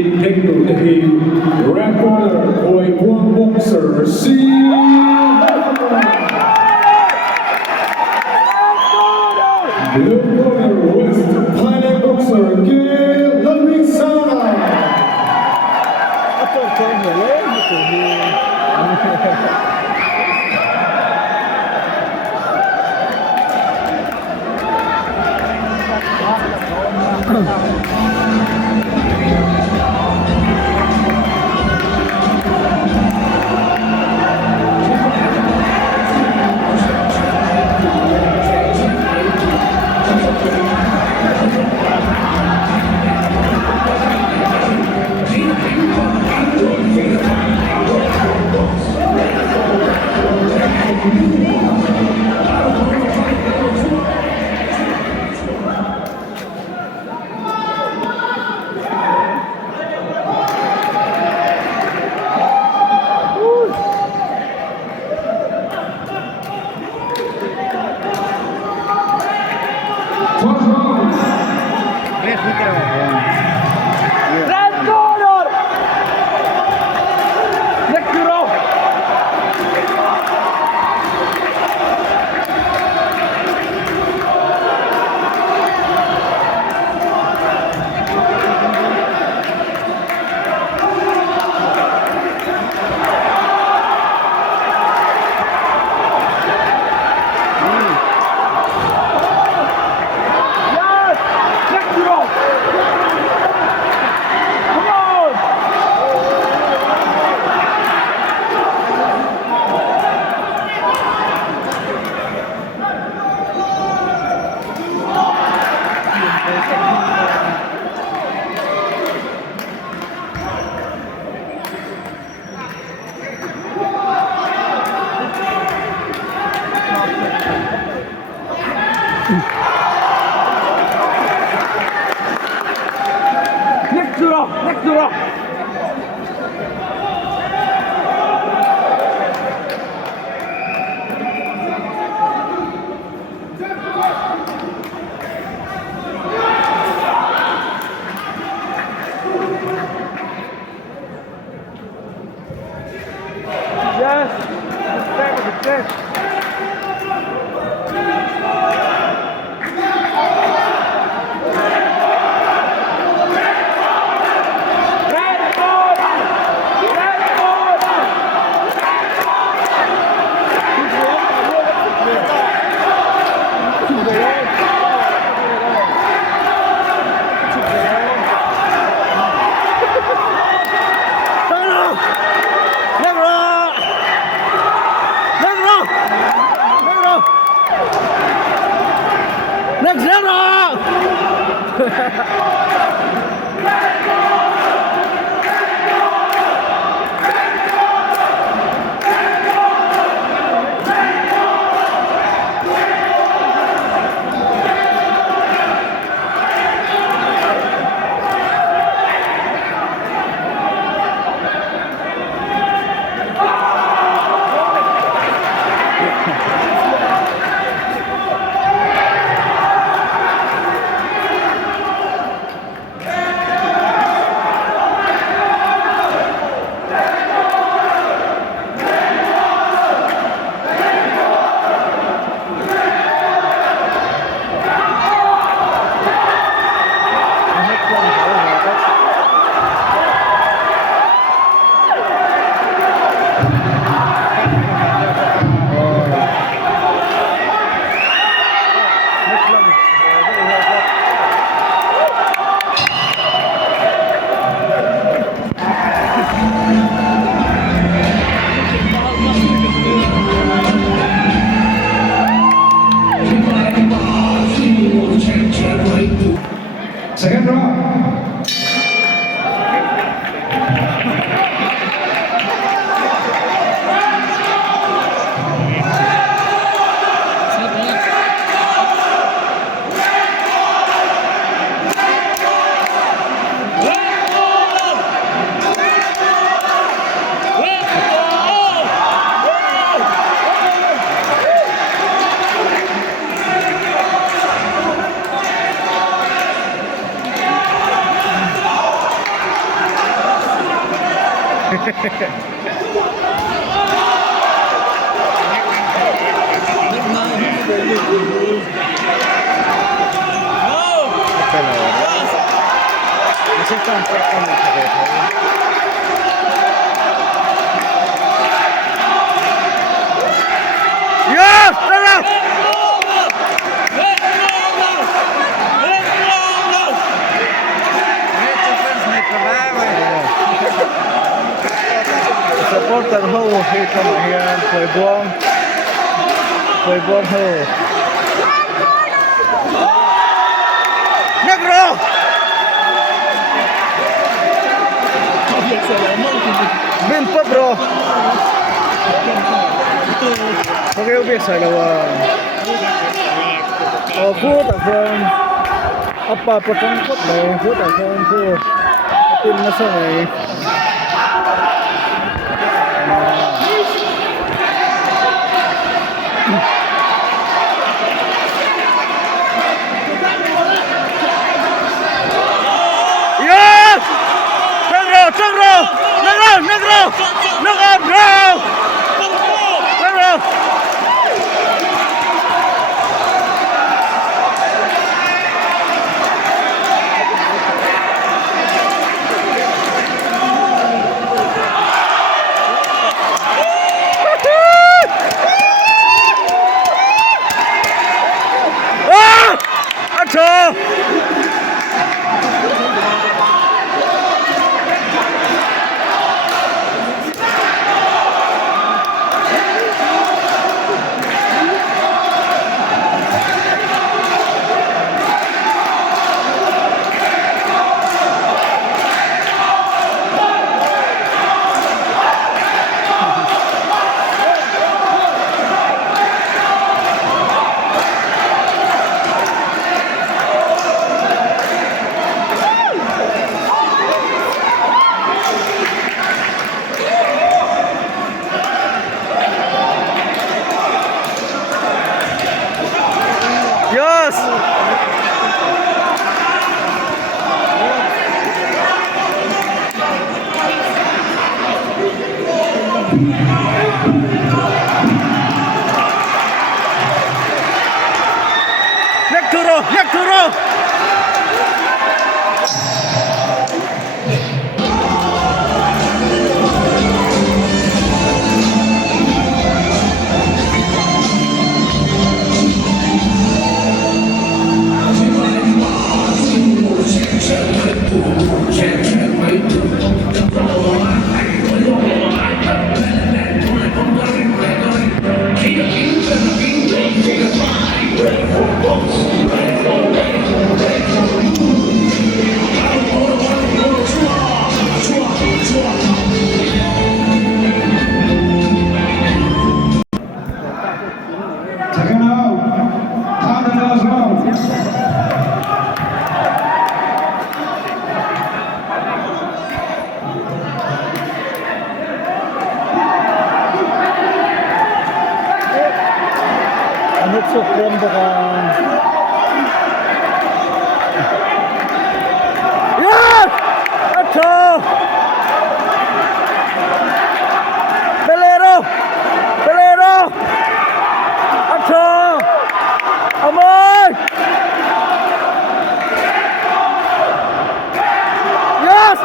Integrity record โดยพวกบ็อกเซอร์ซีBlue corner West Thailand boxer Gail Lamisa. Next draw. Yes, back of the chest. Next round! Kasi contract ka mo sa reto. Yes! Tara! Supporter ho, hito mahiyan, Playbuang ho. Negro! Bin pa bro. Okay, ubis alawan. Oh, food from apa potong pot nih, food from food. Tim nasa nih. Yes! Negro! Ah! Acho! Yes! Nekturo! Second out. Top of the last round. Anot so from baka. Yes! Acho! Pelero! Acho! Amoy! Yes!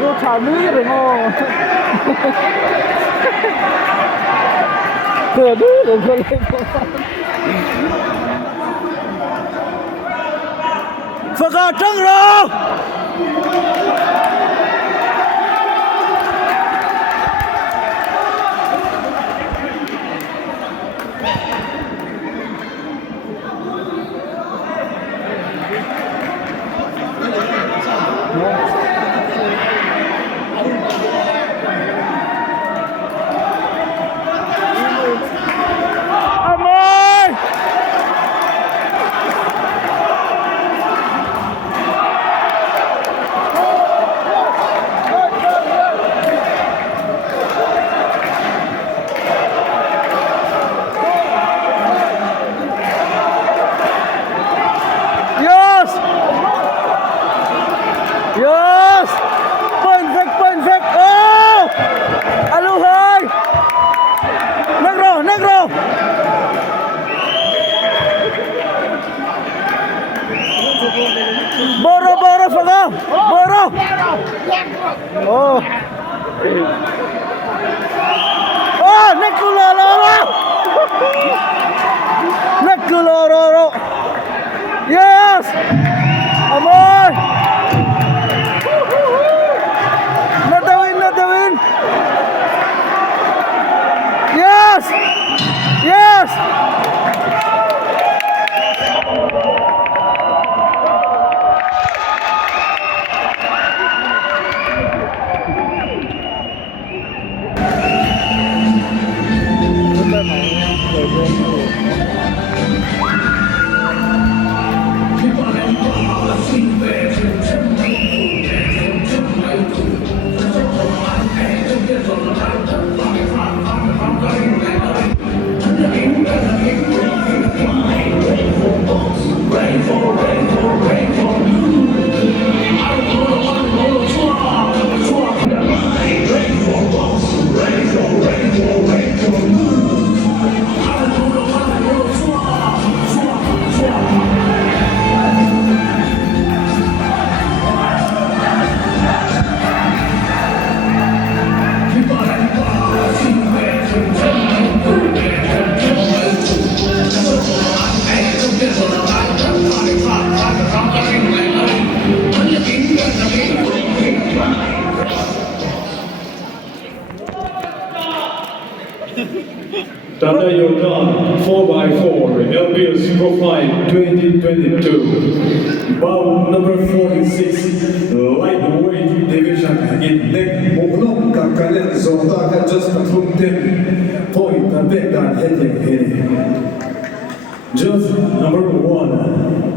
cái chả mỹ rồi mà thừa đi rồi thừa lên Phật trăng rồi Ông ơi Yes Yes Perfect Oh Alo hơi Negro Boro Fago Boro Oh Nekulororo Yes Amor Not the win Yes Tadayokan 4x4 LBS Profile 2022. Bout number 46, lightweight division in neck Mugnong Kakalet Zotaka just Tumtim Point Tabekan Heting Just number 1.